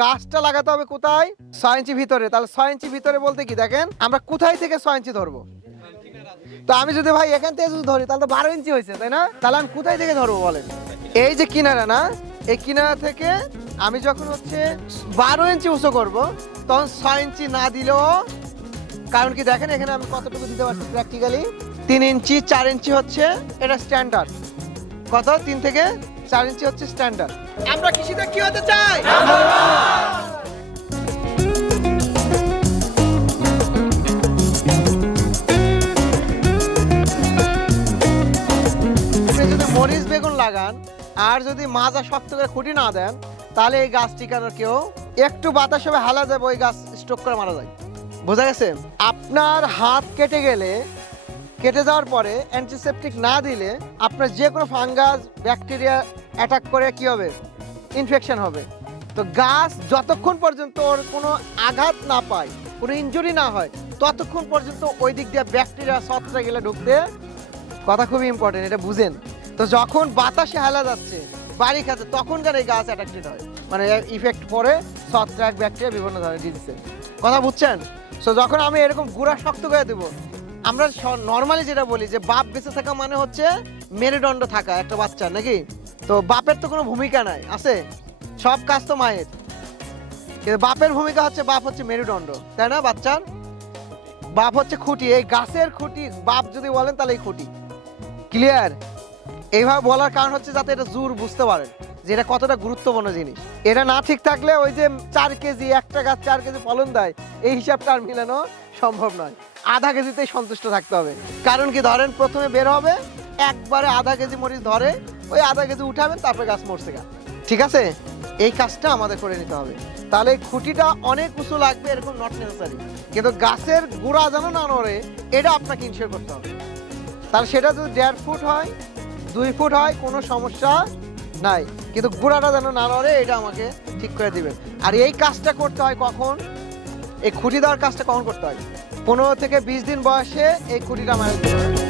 গাছটা লাগাতে হবে কোথায়? 6 ইঞ্চি ভিতরে। তাহলে 6 ইঞ্চি ভিতরে বলতে কি দেখেন, আমরা কোথায় থেকে 6 ইঞ্চি ধরবো? তো আমি যদি ভাই এখান থেকে যদি ধরি তাহলে তো 12 ইঞ্চি হয়েছে, তাই না? তাহলে আমি কোথায় থেকে ধরবো বলেন? এই যে কিনারা না, এই কিনারা থেকে আমি যখন হচ্ছে 12 ইঞ্চি উঁচু করবো, তখন 6 ইঞ্চি না দিলেও, কারণ কি দেখেন এখানে আমি কতটুকু দিতে পারছি প্র্যাকটিক্যালি 3 ইঞ্চি 4 ইঞ্চি হচ্ছে এটা স্ট্যান্ডার্ড। কত? 3 থেকে 4 ইঞ্চি হচ্ছে স্ট্যান্ডার্ড। আমরা কৃষিতে কি হতে চাই? যদি মরিচ বেগুন লাগান আর যদি মাজা শক্ত করে খুঁটি না দেন, তাহলে এই গাছ টিকানোর কেউ একটু বাতাস হবে হালা যাবে, ওই গাছ স্ট্রোক করে মারা যায়। বোঝা গেছে? আপনার হাত কেটে গেলে, কেটে যাওয়ার পরে অ্যান্টিসেপটিক না দিলে আপনার যে কোনো ফাঙ্গাস ব্যাকটেরিয়া অ্যাটাক করে কি হবে? ইনফেকশন হবে। তো গাছ যতক্ষণ পর্যন্ত ওর কোনো আঘাত না পায়, কোনো ইনজুরি না হয়, ততক্ষণ পর্যন্ত ওই দিক দিয়ে ব্যাকটেরিয়া ছত্রাক গেলে ঢুকতে, কথা খুবই ইম্পর্টেন্ট, এটা বুঝেন। তো যখন বাতাসে হেলা যাচ্ছে, বাড়ি খাচ্ছে, তখনকার এই গাছ অ্যাট্রাক্টেড হয়, মানে ইফেক্ট পড়ে ছত্রাক ব্যাকটেরিয়া বিভিন্ন ধরনের ডিজিজে। কথা বুঝছেন? সো যখন আমি এরকম গুঁড়া শক্ত করে দেবো, আমরা নর্মালি যেটা বলি যে বাপ বেঁচে থাকা মানে হচ্ছে মেরুদণ্ড থাকা একটা বাচ্চা, নাকি? তো বাপের তো কোনো ভূমিকা নাই, আছে? সব কাজ তো মায়ের, কিন্তু বাপের ভূমিকা হচ্ছে, বাপ হচ্ছে মেরুদণ্ড, তাই না? বাচ্চার বাপ হচ্ছে খুঁটি, এই গাছের খুঁটি বাপ যদি বলেন তাহলে এই খুঁটি। ক্লিয়ার? এইভাবে বলার কারণ হচ্ছে যাতে এটা জোর বুঝতে পারেন যে এটা কতটা গুরুত্বপূর্ণ জিনিস। এটা না ঠিক থাকলে ওই যে 4 কেজি একটা গাছ 4 কেজি ফলন দেয়, এই হিসাবটা আর মিলানো সম্ভব নয়। আধা কেজিতেই সন্তুষ্ট থাকতে হবে। কারণ কি, ধরেন প্রথমে বের হবে একবারে আধা কেজি মরিচ ধরে, ওই আধা কেজি উঠাবেন, তারপরে গাছ মরছে গা। ঠিক আছে? এই কাজটা আমাদের করে নিতে হবে। তাহলে এই খুঁটিটা অনেক উঁচু লাগবে, এরকম নট নেসেসারি, কিন্তু গাছের গোড়া যেন না নড়ে এটা আপনাকে ইনশিওর করতে হবে। তাহলে সেটা যদি 1.5 ফুট হয়, 2 ফুট হয়, কোনো সমস্যা নাই, কিন্তু গোড়াটা যেন না নড়ে এটা আমাকে ঠিক করে দিবেন। আর এই কাজটা করতে হয় কখন? এই খুঁটি দেওয়ার কাজটা কখন করতে হয়? 15 থেকে 20 দিন বয়সে এই খুঁটিটা মারা দিতে হবে।